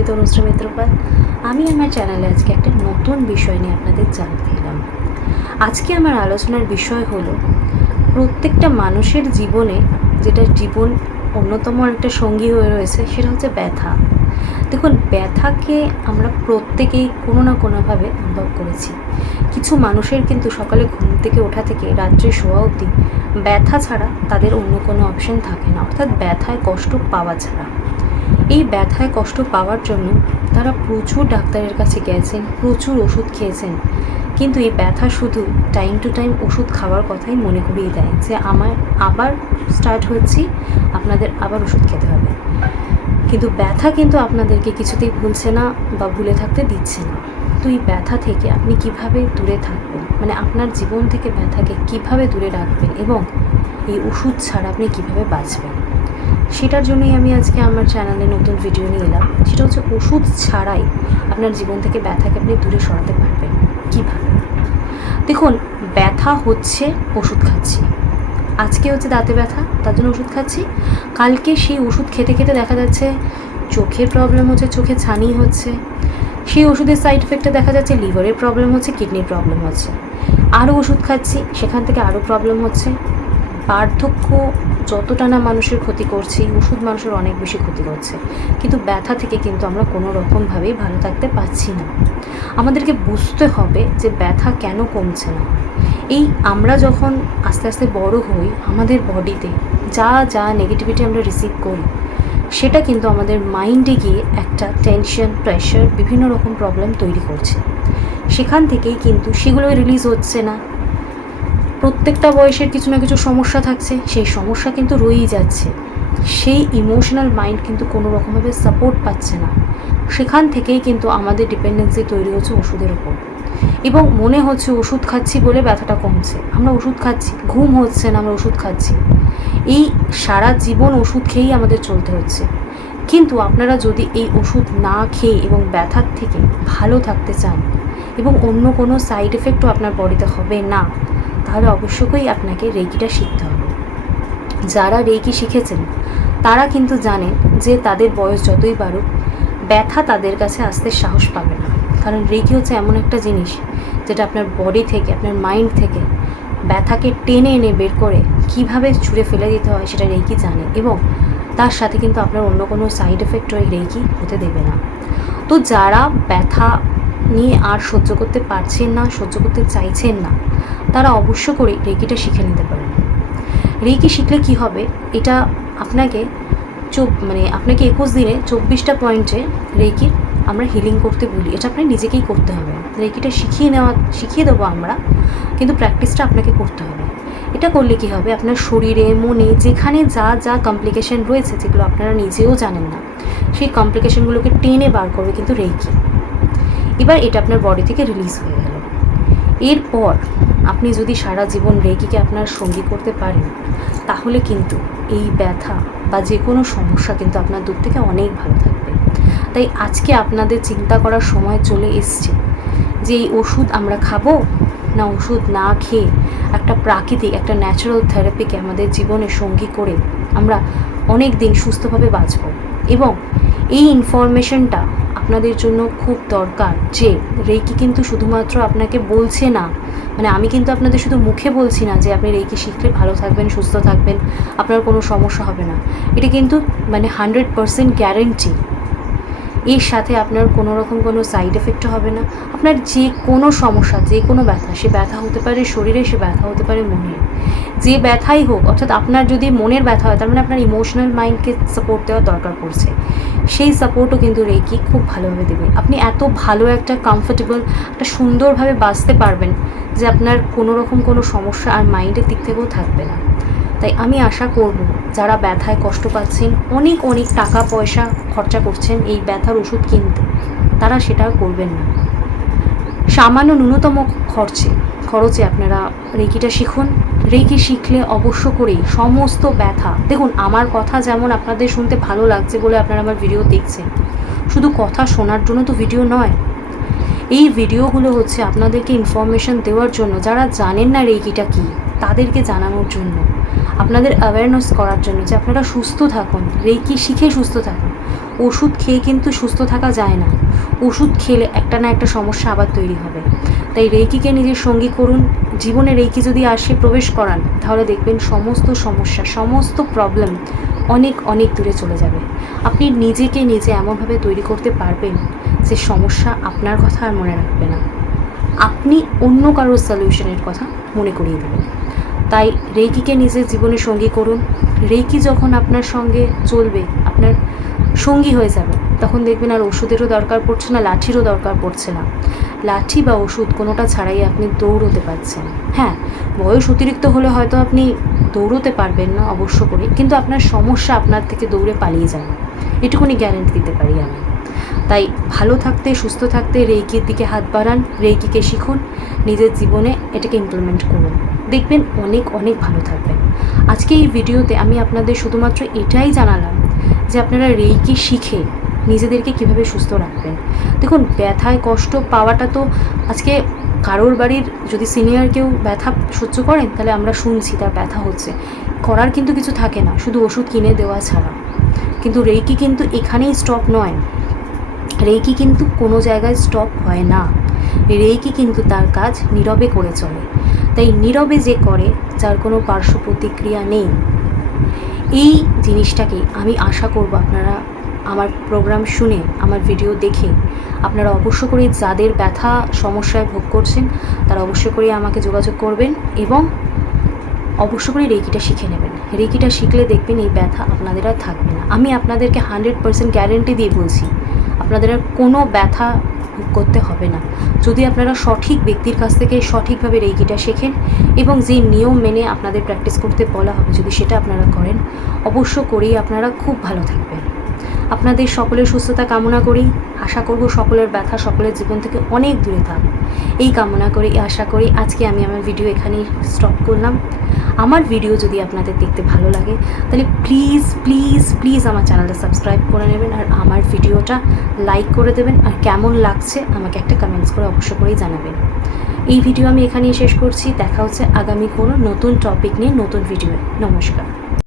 আমি তনুশ্রী মিত্রপাল। আমি আমার চ্যানেলে আজকে একটা নতুন বিষয় নিয়ে আপনাদের জানাতে এলাম। আজকে আমার আলোচনার বিষয় হলো প্রত্যেকটা মানুষের জীবনে যেটা জীবন অন্যতম একটা সঙ্গী হয়ে রয়েছে সেটা হচ্ছে ব্যথা। দেখুন, ব্যথাকে আমরা প্রত্যেকেই কোনো না কোনোভাবে অনুভব করেছি। কিছু মানুষের কিন্তু সকালে ঘুম থেকে ওঠা থেকে রাত্রে শোয়া অবধি ব্যথা ছাড়া তাদের অন্য কোনো অপশন থাকে না, অর্থাৎ ব্যথায় কষ্ট পাওয়া ছাড়া। এই ব্যথায় কষ্ট পাওয়ার জন্য তারা প্রচুর ডাক্তারের কাছে গেছেন, প্রচুর ওষুধ খেয়েছেন, কিন্তু এই ব্যথা শুধু টাইম টু টাইম ওষুধ খাওয়ার কথাই মনে করিয়ে দেয় যে আমার আবার স্টার্ট হচ্ছি, আপনাদের আবার ওষুধ খেতে হবে। কিন্তু ব্যথা কিন্তু আপনাদেরকে কিছুতেই ভুলছে না বা ভুলে থাকতে দিচ্ছে না। তো এই ব্যথা থেকে আপনি কিভাবে দূরে থাকবেন, মানে আপনার জীবন থেকে ব্যথাকে কিভাবে দূরে রাখবেন এবং এই ওষুধ ছাড়া আপনি কিভাবে বাঁচবেন, সেটার জন্যই আমি আজকে আমার চ্যানেলে নতুন ভিডিও নিয়ে এলাম। সেটা হচ্ছে ওষুধ ছাড়াই আপনার জীবন থেকে ব্যথাকে আপনি দূরে সরাতে পারবেন কীভাবে। দেখুন, ব্যথা হচ্ছে ওষুধ খাচ্ছি, আজকে হচ্ছে দাঁতে ব্যথা তার জন্য ওষুধ খাচ্ছি, কালকে সেই ওষুধ খেতে খেতে দেখা যাচ্ছে চোখের প্রবলেম হচ্ছে, চোখে ছানি হচ্ছে, সেই ওষুধের সাইড এফেক্টে দেখা যাচ্ছে লিভারের প্রবলেম হচ্ছে, কিডনির প্রবলেম হচ্ছে, আরও ওষুধ খাচ্ছি সেখান থেকে আরও প্রবলেম হচ্ছে। বার্ধক্য যতটা না মানুষের ক্ষতি করছে, ওষুধ মানুষের অনেক বেশি ক্ষতি করছে, কিন্তু ব্যথা থেকে কিন্তু আমরা কোনো রকমভাবেই ভালো থাকতে পারছি না। আমাদেরকে বুঝতে হবে যে ব্যথা কেন কমছে না। এই আমরা যখন আস্তে আস্তে বড় হই, আমাদের বডিতে যা যা নেগেটিভিটি আমরা রিসিভ করি সেটা কিন্তু আমাদের মাইন্ডে গিয়ে একটা টেনশন, প্রেশার, বিভিন্ন রকম প্রবলেম তৈরি করছে। সেখান থেকেই কিন্তু সেগুলো রিলিজ হচ্ছে না। প্রত্যেকটা বয়সের কিছু না কিছু সমস্যা থাকছে, সেই সমস্যা কিন্তু রয়েই যাচ্ছে। সেই ইমোশনাল মাইন্ড কিন্তু কোনো রকমভাবে সাপোর্ট পাচ্ছে না। সেখান থেকেই কিন্তু আমাদের ডিপেন্ডেন্সি তৈরি হচ্ছে ওষুধের ওপর, এবং মনে হচ্ছে ওষুধ খাচ্ছি বলে ব্যথাটা কমছে। আমরা ওষুধ খাচ্ছি, ঘুম হচ্ছে না, আমরা ওষুধ খাচ্ছি, এই সারা জীবন ওষুধ খেয়েই আমাদের চলতে হচ্ছে। কিন্তু আপনারা যদি এই ওষুধ না খেয়ে এবং ব্যথার থেকে ভালো থাকতে চান এবং অন্য কোনো সাইড এফেক্টও আপনার বডিতে হবে না, তাহলে অবশ্যই আপনাকে রেকিটা শিখতে হবে। যারা রেকি শিখেছেন তারা কিন্তু জানেন যে তাদের বয়স যতই বাড়ুক ব্যথা তাদের কাছে আসতে সাহস পাবে না, কারণ রেকি হচ্ছে এমন একটা জিনিস যেটা আপনার বডি থেকে, আপনার মাইন্ড থেকে ব্যথাকে টেনে এনে বের করে কীভাবে ছুঁড়ে ফেলে দিতে হয় সেটা রেকি জানে, এবং তার সাথে কিন্তু আপনার অন্য কোনো সাইড এফেক্ট ওই রেকি হতে দেবে না। তো যারা ব্যথা নিয়ে আর সহ্য করতে পারছেন না, সহ্য করতে চাইছেন না, তারা অবশ্য করে রেকিটা শিখে নিতে পারেন। রেকি শিখলে কি হবে, এটা আপনাকে আপনাকে 21 দিনে 24টা পয়েন্টে রেকির আমরা হিলিং করতে বলি। এটা আপনি নিজেকেই করতে হবে। রেকিটা শিখিয়ে দেবো আমরা, কিন্তু প্র্যাকটিসটা আপনাকে করতে হবে। এটা করলে কি হবে, আপনার শরীরে, মনে যেখানে যা যা কমপ্লিকেশন রয়েছে, যেগুলো আপনারা নিজেও জানেন না, সেই কমপ্লিকেশনগুলোকে টেনে বার করবে কিন্তু রেকি। এবার এটা আপনার বডি থেকে রিলিজ হয়ে গেল। এরপর আপনি যদি সারা জীবন রেকিকে আপনার সঙ্গী করতে পারেন, তাহলে কিন্তু এই ব্যথা বা যে কোনো সমস্যা কিন্তু আপনার দূর থেকে অনেক ভালো থাকবে। তাই আজকে আপনাদের চিন্তা করার সময় চলে এসছে যে এই ওষুধ আমরা খাবো না ওষুধ না খেয়ে একটা প্রাকৃতিক, একটা ন্যাচারাল থেরাপিকে আমাদের জীবনে সঙ্গী করে আমরা অনেক দিন সুস্থভাবে বাঁচব। এবং এই ইনফরমেশনটা আপনাদের জন্য খুব দরকার যে রেকি কিন্তু শুধুমাত্র আপনাকে বলছে না, মানে আমি কিন্তু আপনাদের শুধু মুখে বলছি না যে আপনি রেকি শিখলে ভালো থাকবেন, সুস্থ থাকবেন, আপনার কোনো সমস্যা হবে না। এটা কিন্তু 100% গ্যারেন্টি। এর সাথে আপনার কোনো রকম কোনো সাইড এফেক্টও হবে না। আপনার যে কোনো সমস্যা, যে কোনো ব্যথা, সে ব্যথা হতে পারে শরীরে, সে ব্যথা হতে পারে মনে, যে ব্যথাই হোক, অর্থাৎ আপনার যদি মনের ব্যথা হয় তার মানে আপনার ইমোশনাল মাইন্ডকে সাপোর্ট দেওয়ার দরকার পড়ছে, সেই সাপোর্টও কিন্তু রেকি খুব ভালোভাবে দেবে। আপনি এত ভালো একটা কমফোর্টেবল, একটা সুন্দরভাবে বাঁচতে পারবেন যে আপনার কোনো রকম কোনো সমস্যা আর মাইন্ডের দিক থেকেও থাকবে না। তাই আমি আশা করব যারা ব্যথায় কষ্ট পাচ্ছেন, অনেক অনেক টাকা পয়সা খরচা করছেন এই ব্যথার ওষুধ কিনতে, তারা সেটা করবেন না। সামান্য ন্যূনতম খরচে আপনারা রেকিটা শিখুন। রেকি শিখলে অবশ্য করেই সমস্ত ব্যথা, দেখুন আমার কথা যেমন আপনাদের শুনতে ভালো লাগছে বলে আপনারা আমার ভিডিও দেখছেন, শুধু কথা শোনার জন্য তো ভিডিও নয়। এই ভিডিওগুলো হচ্ছে আপনাদেরকে ইনফরমেশন দেওয়ার জন্য, যারা জানেন না রেকিটা কী তাদেরকে জানানোর জন্য, আপনাদের অ্যাওয়ারনেস করার জন্য যে আপনারা সুস্থ থাকুন, রেকি শিখে সুস্থ থাকুন। ওষুধ খেয়ে কিন্তু সুস্থ থাকা যায় না, ওষুধ খেলে একটা না একটা সমস্যা আবার তৈরি হবে। তাই রেইকিকে নিজের সঙ্গী করুন। জীবনে রেইকি যদি আসে, প্রবেশ করান, তাহলে দেখবেন সমস্ত সমস্যা, সমস্ত প্রবলেম অনেক অনেক দূরে চলে যাবে। আপনি নিজেকে নিজে এমনভাবে তৈরি করতে পারবেন যে সমস্যা আপনার কথা আর মনে রাখবে না, আপনি অন্য কারোর সলিউশনের কথা মনে করিয়ে দেবেন। তাই রেইকিকে নিজের জীবনে সঙ্গী করুন। রেইকি যখন আপনার সঙ্গে চলবে, আপনার সঙ্গী হয়ে যাবে, তখন দেখবেন আর ওষুধেরও দরকার পড়ছে না, লাঠিরও দরকার পড়ছে না। লাঠি বা ওষুধ কোনোটা ছাড়াই আপনি দৌড়তে পারছেন। হ্যাঁ, বয়স অতিরিক্ত হলে হয়তো আপনি দৌড়তে পারবেন না অবশ্য করে, কিন্তু আপনার সমস্যা আপনার থেকে দৌড়ে পালিয়ে যাবে, এটুকুনি গ্যারেন্টি দিতে পারি আমি। তাই ভালো থাকতে, সুস্থ থাকতে রেইকির দিকে হাত বাড়ান, রেইকিকে শিখুন, নিজের জীবনে এটাকে ইমপ্লিমেন্ট করুন, দেখবেন অনেক অনেক ভালো থাকবেন। আজকে এই ভিডিওতে আমি আপনাদের শুধুমাত্র এটাই জানালাম যে আপনারা রেইকি শিখে নিজেদেরকে কিভাবে সুস্থ রাখবেন। দেখুন, ব্যথায় কষ্ট পাওয়াটা তো আজকে কারোর বাড়ির যদি সিনিয়র কেউ ব্যথা সহ্য করেন, তাহলে আমরা শুনছি তার ব্যথা হচ্ছে, করার কিন্তু কিছু থাকে না, শুধু ওষুধ কিনে দেওয়া ছাড়া। কিন্তু রেইকি কিন্তু এখানেই স্টপ নয়, রেইকি কিন্তু কোনো জায়গায় স্টপ হয় না। রেইকি কিন্তু তার কাজ নীরবে করে চলে। তাই নীরবে যে করে, যার কোনো পার্শ্ব প্রতিক্রিয়া নেই, এই জিনিসটাকে আমি আশা করব আপনারা আমার প্রোগ্রাম শুনে, আমার ভিডিও দেখে আপনারা অবশ্য করে যাদের ব্যথা সমস্যায় ভোগ করছেন, তারা অবশ্য করে আমাকে যোগাযোগ করবেন এবং অবশ্য করে রেইকিটা শিখে নেবেন। রেইকিটা শিখলে দেখবেন এই ব্যথা আপনাদের আর থাকবে না। আমি আপনাদেরকে 100% গ্যারেন্টি দিয়ে বলছি, আপনাদের আর কোনো ব্যথা ভোগ করতে হবে না, যদি আপনারা সঠিক ব্যক্তির কাছ থেকে সঠিকভাবে রেইকিটা শেখেন এবং যে নিয়ম মেনে আপনাদের প্র্যাকটিস করতে বলা হবে, যদি সেটা আপনারা করেন, অবশ্য করেই আপনারা খুব ভালো থাকবেন। আপনাদের সকলের সুস্থতা কামনা করি, আশা করব সকলের ব্যথা সকলের জীবন থেকে অনেক দূরে থাক, এই কামনা করি, আশা করি আজকে আমি আমার ভিডিও এখানেই স্টপ করলাম। আমার ভিডিও যদি আপনাদের দেখতে ভালো লাগে, তাহলে প্লিজ প্লিজ প্লিজ আমার চ্যানেলটা সাবস্ক্রাইব করে নেবেন আর আমার ভিডিওটা লাইক করে দেবেন, আর কেমন লাগছে আমাকে একটা কমেন্টস করে অবশ্য করেই জানাবেন। এই ভিডিও আমি এখানেই শেষ করছি। দেখা হচ্ছে আগামী কোনো নতুন টপিক নিয়ে, নতুন ভিডিও। নমস্কার।